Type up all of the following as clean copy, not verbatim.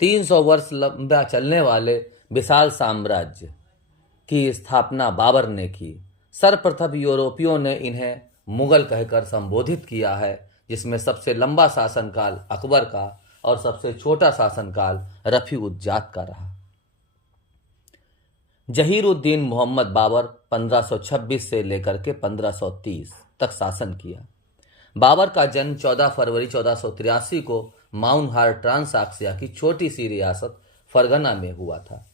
300 वर्ष लंबा चलने वाले विशाल साम्राज्य की स्थापना बाबर ने की। सर्वप्रथम यूरोपियों ने इन्हें मुगल कहकर संबोधित किया है, जिसमें सबसे लंबा शासनकाल अकबर का और सबसे छोटा शासनकाल रफी-उज-जात का रहा। जहीर-उद-दीन मोहम्मद बाबर 1526 से लेकर के 1530 तक शासन किया। बाबर का जन्म 14 फरवरी 1483 को माउनहार ट्रांसआक्सिया की छोटी सी रियासत फरगना में हुआ था।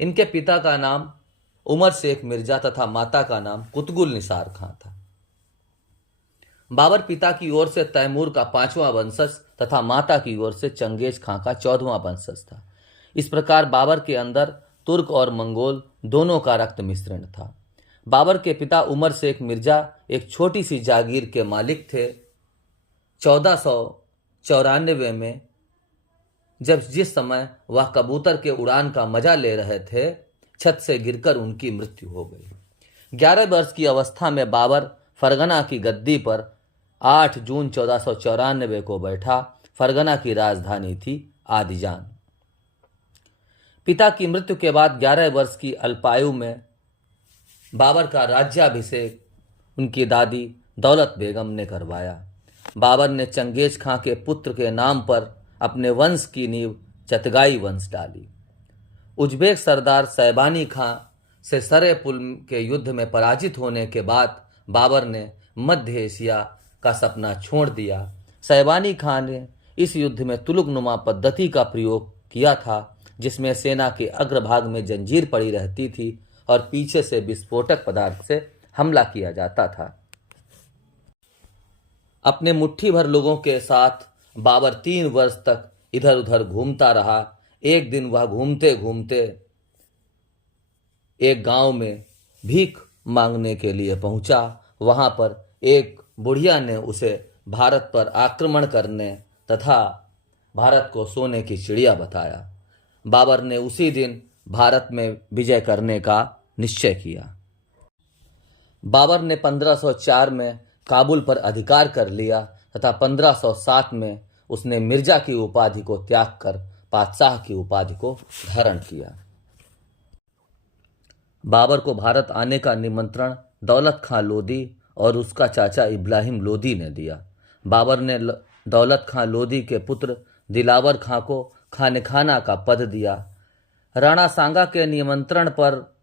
इनके पिता का नाम उमर शेख मिर्जा तथा माता का नाम कुतुगुल निसार खां था। बाबर पिता की ओर से तैमूर का 5वां वंशज तथा माता की ओर से चंगेज खां का 14वां वंशज था। इस प्रकार बाबर के अंदर तुर्क और मंगोल दोनों का रक्त मिश्रण था। बाबर के पिता उमर शेख मिर्जा एक छोटी सी जागीर के मालिक थे। 1494 में जिस समय वह कबूतर के उड़ान का मजा ले रहे थे, छत से गिरकर उनकी मृत्यु हो गई। 11 वर्ष की अवस्था में बाबर फरगना की गद्दी पर 8 जून 1494 को बैठा। फरगना की राजधानी थी आदिजान। पिता की मृत्यु के बाद 11 वर्ष की अल्पायु में बाबर का राज्याभिषेक उनकी दादी दौलत बेगम ने करवाया। बाबर ने चंगेज खां के पुत्र के नाम पर अपने वंश की नींव चतगाई वंश डाली। उज्बेक सरदार सैबानी खां से सरे पुल के युद्ध में पराजित होने के बाद बाबर ने मध्य एशिया का सपना छोड़ दिया। सैबानी खां ने इस युद्ध में तुलुकनुमा पद्धति का प्रयोग किया था, जिसमें सेना के अग्रभाग में जंजीर पड़ी रहती थी और पीछे से विस्फोटक पदार्थ से हमला किया जाता था। अपने मुट्ठी भर लोगों के साथ बाबर 3 वर्ष तक इधर उधर घूमता रहा। एक दिन वह घूमते घूमते एक गांव में भीख मांगने के लिए पहुंचा। वहां पर एक बुढ़िया ने उसे भारत पर आक्रमण करने तथा भारत को सोने की चिड़िया बताया। बाबर ने उसी दिन भारत में विजय करने का निश्चय किया। बाबर ने 1504 में काबुल पर अधिकार कर लिया तथा 1507 में उसने मिर्जा की उपाधि को त्याग कर बादशाह की उपाधि को धारण किया। बाबर को भारत आने का निमंत्रण दौलत खां लोदी और उसका चाचा इब्राहिम लोदी ने दिया। बाबर ने दौलत खां लोदी के पुत्र दिलावर खां को खानेखाना का पद दिया। राणा सांगा के निमंत्रण पर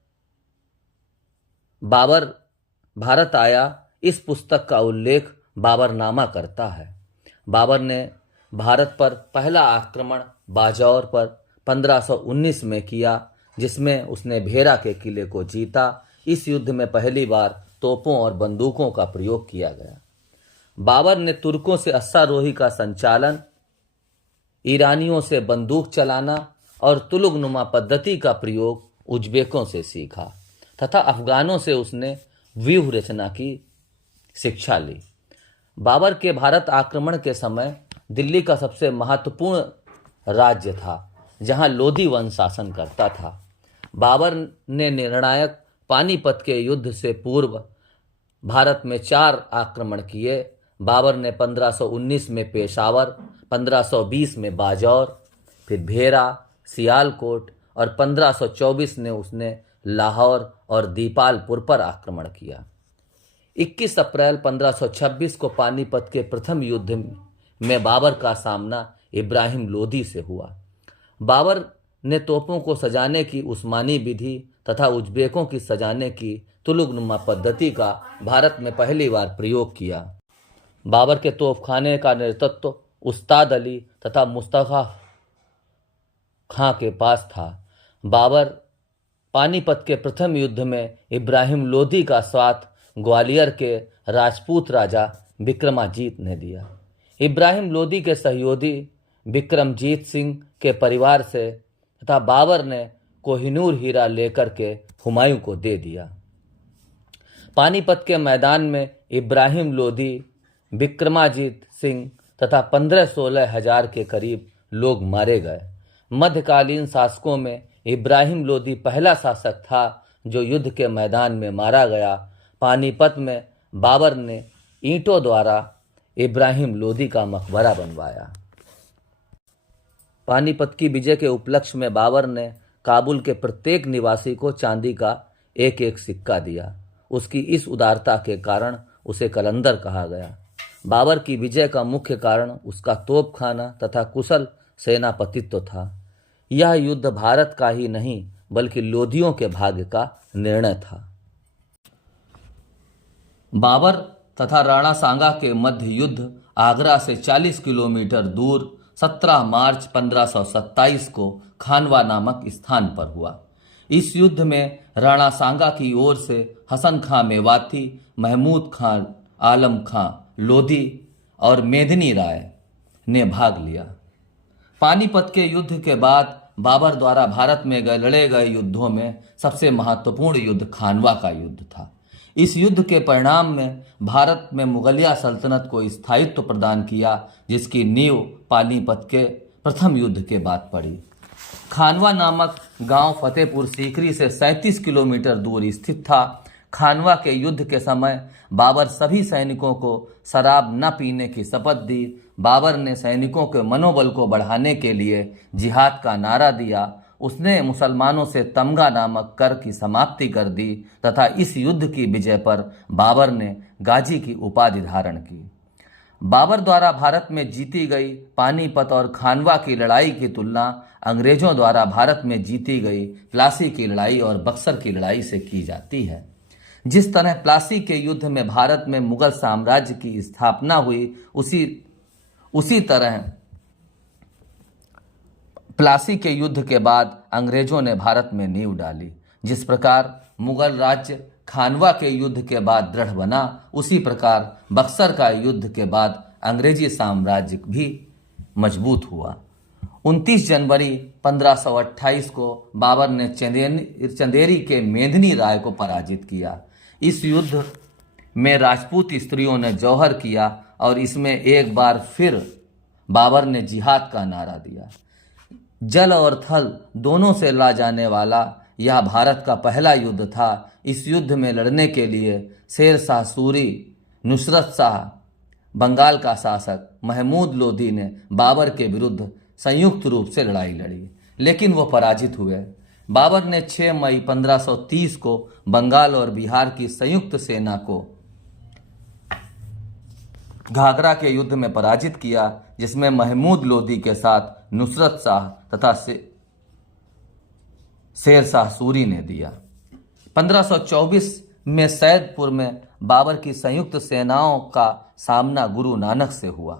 बाबर भारत आया। इस पुस्तक का उल्लेख बाबरनामा करता है। बाबर ने भारत पर पहला आक्रमण बाजौर पर 1519 में किया, जिसमें उसने भेरा के किले को जीता। इस युद्ध में पहली बार तोपों और बंदूकों का प्रयोग किया गया। बाबर ने तुर्कों से अश्वारोही का संचालन, ईरानियों से बंदूक चलाना और तुलुकनुमा पद्धति का प्रयोग उज्बेकों से सीखा तथा अफगानों से उसने व्यूह रचना की शिक्षा ली। बाबर के भारत आक्रमण के समय दिल्ली का सबसे महत्वपूर्ण राज्य था, जहां लोधी वंश शासन करता था। बाबर ने निर्णायक पानीपत के युद्ध से पूर्व भारत में 4 आक्रमण किए। बाबर ने 1519 में पेशावर, 1520 में बाजौर, फिर भेरा, सियालकोट और 1524 ने उसने लाहौर और दीपालपुर पर आक्रमण किया। 21 अप्रैल 1526 को पानीपत के प्रथम युद्ध में बाबर का सामना इब्राहिम लोदी से हुआ। बाबर ने तोपों को सजाने की उस्मानी विधि तथा उज्बेकों की सजाने की तुलुकनुमा पद्धति का भारत में पहली बार प्रयोग किया। बाबर के तोपखाने का नेतृत्व उस्ताद अली तथा मुस्तफा खां के पास था। बाबर पानीपत के प्रथम युद्ध में इब्राहिम लोदी का साथ ग्वालियर के राजपूत राजा विक्रमाजीत ने दिया। इब्राहिम लोदी के सहयोगी विक्रमजीत सिंह के परिवार से तथा बाबर ने कोहिनूर हीरा लेकर के हुमायूं को दे दिया। पानीपत के मैदान में इब्राहिम लोदी, विक्रमाजीत सिंह तथा 15-16 हजार के करीब लोग मारे गए। मध्यकालीन शासकों में इब्राहिम लोदी पहला शासक था जो युद्ध के मैदान में मारा गया। पानीपत में बाबर ने ईंटों द्वारा इब्राहिम लोदी का मकबरा बनवाया। पानीपत की विजय के उपलक्ष्य में बाबर ने काबुल के प्रत्येक निवासी को चांदी का एक एक सिक्का दिया। उसकी इस उदारता के कारण उसे कलंदर कहा गया। बाबर की विजय का मुख्य कारण उसका तोपखाना तथा कुशल सेनापतित्व था। यह युद्ध भारत का ही नहीं बल्कि लोधियों के भाग्य का निर्णय था। बाबर तथा राणा सांगा के मध्य युद्ध आगरा से 40 किलोमीटर दूर 17 मार्च 1527 को खानवा नामक स्थान पर हुआ। इस युद्ध में राणा सांगा की ओर से हसन खां मेवाती, महमूद खां, आलम खां लोधी और मेदिनी राय ने भाग लिया। पानीपत के युद्ध के बाद बाबर द्वारा भारत में लड़े गए युद्धों में सबसे महत्वपूर्ण युद्ध खानवा का युद्ध था। इस युद्ध के परिणाम में भारत में मुगलिया सल्तनत को स्थायित्व प्रदान किया, जिसकी नींव पानीपत के प्रथम युद्ध के बाद पड़ी। खानवा नामक गांव फतेहपुर सीकरी से 37 किलोमीटर दूर स्थित था। खानवा के युद्ध के समय बाबर सभी सैनिकों को शराब न पीने की शपथ दी। बाबर ने सैनिकों के मनोबल को बढ़ाने के लिए जिहाद का नारा दिया। उसने मुसलमानों से तमगा नामक कर की समाप्ति कर दी तथा इस युद्ध की विजय पर बाबर ने गाजी की उपाधि धारण की। बाबर द्वारा भारत में जीती गई पानीपत और खानवा की लड़ाई की तुलना अंग्रेजों द्वारा भारत में जीती गई प्लासी की लड़ाई और बक्सर की लड़ाई से की जाती है। जिस तरह प्लासी के युद्ध में भारत में मुगल साम्राज्य की स्थापना हुई, उसी तरह प्लासी के युद्ध के बाद अंग्रेजों ने भारत में नींव डाली। जिस प्रकार मुगल राज्य खानवा के युद्ध के बाद दृढ़ बना, उसी प्रकार बक्सर का युद्ध के बाद अंग्रेजी साम्राज्य भी मजबूत हुआ। 29 जनवरी 1528 को बाबर ने चंदेरी के मेदिनी राय को पराजित किया। इस युद्ध में राजपूत स्त्रियों ने जौहर किया और इसमें एक बार फिर बाबर ने जिहाद का नारा दिया। जल और थल दोनों से लड़ा जाने वाला यह भारत का पहला युद्ध था। इस युद्ध में लड़ने के लिए शेर शाह सूरी, नुसरत शाह, बंगाल का शासक महमूद लोधी ने बाबर के विरुद्ध संयुक्त रूप से लड़ाई लड़ी, लेकिन वह पराजित हुए। बाबर ने 6 मई 1530 को बंगाल और बिहार की संयुक्त सेना को घाघरा के युद्ध में पराजित किया, जिसमें महमूद लोधी के साथ नुसरत शाह तथा शेर शाह सूरी ने दिया। 1524 में सैदपुर में बाबर की संयुक्त सेनाओं का सामना गुरु नानक से हुआ।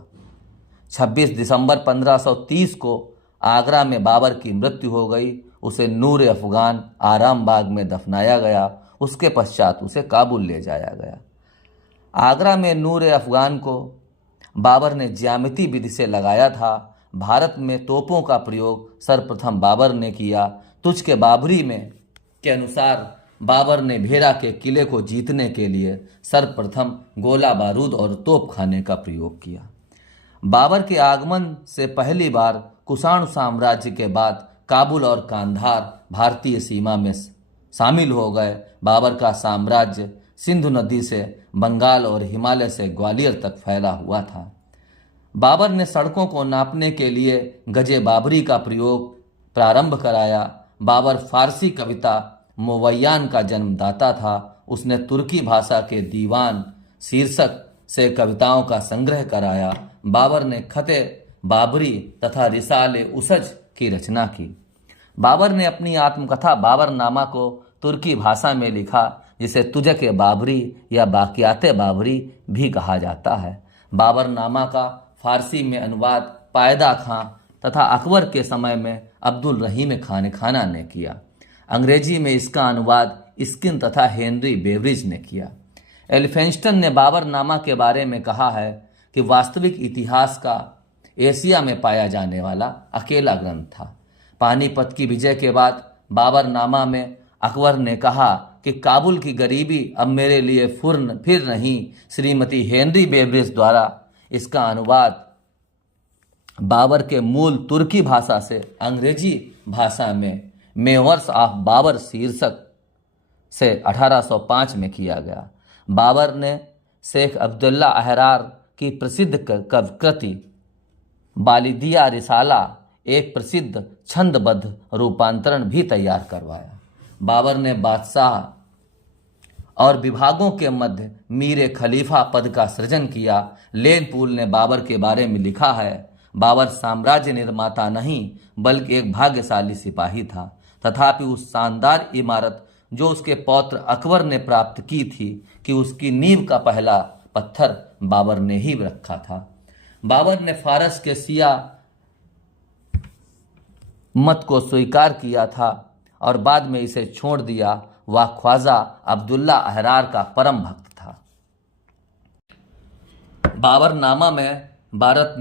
26 दिसंबर 1530 को आगरा में बाबर की मृत्यु हो गई। उसे नूर अफगान आराम बाग में दफनाया गया। उसके पश्चात उसे काबुल ले जाया गया। आगरा में नूर अफगान को बाबर ने ज्यामिति विधि से लगाया था। भारत में तोपों का प्रयोग सर्वप्रथम बाबर ने किया। तुझ के बाबरी में के अनुसार बाबर ने भेरा के किले को जीतने के लिए सर्वप्रथम गोला बारूद और तोप खाने का प्रयोग किया। बाबर के आगमन से पहली बार कुषाण साम्राज्य के बाद काबुल और कांधार भारतीय सीमा में शामिल हो गए। बाबर का साम्राज्य सिंधु नदी से बंगाल और हिमालय से ग्वालियर तक फैला हुआ था। बाबर ने सड़कों को नापने के लिए गजे बाबरी का प्रयोग प्रारंभ कराया। बाबर फारसी कविता मोवैयान का जन्मदाता था। उसने तुर्की भाषा के दीवान शीर्षक से कविताओं का संग्रह कराया। बाबर ने खते बाबरी तथा रिसाले उसज की रचना की। बाबर ने अपनी आत्मकथा बाबरनामा को तुर्की भाषा में लिखा, जिसे तुझे के बाबरी या बाकियाते बाबरी भी कहा जाता है। बाबरनामा का फारसी में अनुवाद पायदा खां तथा अकबर के समय में अब्दुल रहीम खाना ने किया। अंग्रेजी में इसका अनुवाद स्किन तथा हेनरी बेवरिज ने किया। एलिफेंस्टन ने बाबरनामा के बारे में कहा है कि वास्तविक इतिहास का एशिया में पाया जाने वाला अकेला ग्रंथ था। पानीपत की विजय के बाद बाबरनामा में अकबर ने कहा कि काबुल की गरीबी अब मेरे लिए फिर नहीं। श्रीमती हेनरी बेवरिज द्वारा इसका अनुवाद बाबर के मूल तुर्की भाषा से अंग्रेजी भाषा में मेवर्स ऑफ बाबर शीर्षक से 1805 में किया गया। बाबर ने शेख अब्दुल्ला अहरार की प्रसिद्ध कृति बालिदिया रिसाला एक प्रसिद्ध छंदबद्ध रूपांतरण भी तैयार करवाया। बाबर ने बादशाह और विभागों के मध्य मीर खलीफा पद का सृजन किया। लेन पूल ने बाबर के बारे में लिखा है, बाबर साम्राज्य निर्माता नहीं बल्कि एक भाग्यशाली सिपाही था। तथापि उस शानदार इमारत जो उसके पौत्र अकबर ने प्राप्त की थी कि उसकी नींव का पहला पत्थर बाबर ने ही रखा था। बाबर ने फारस के शिया मत को स्वीकार किया था और बाद में इसे छोड़ दिया। वह ख्वाजा अब्दुल्ला अहरार का परम भक्त था। बाबरनामा में बाबर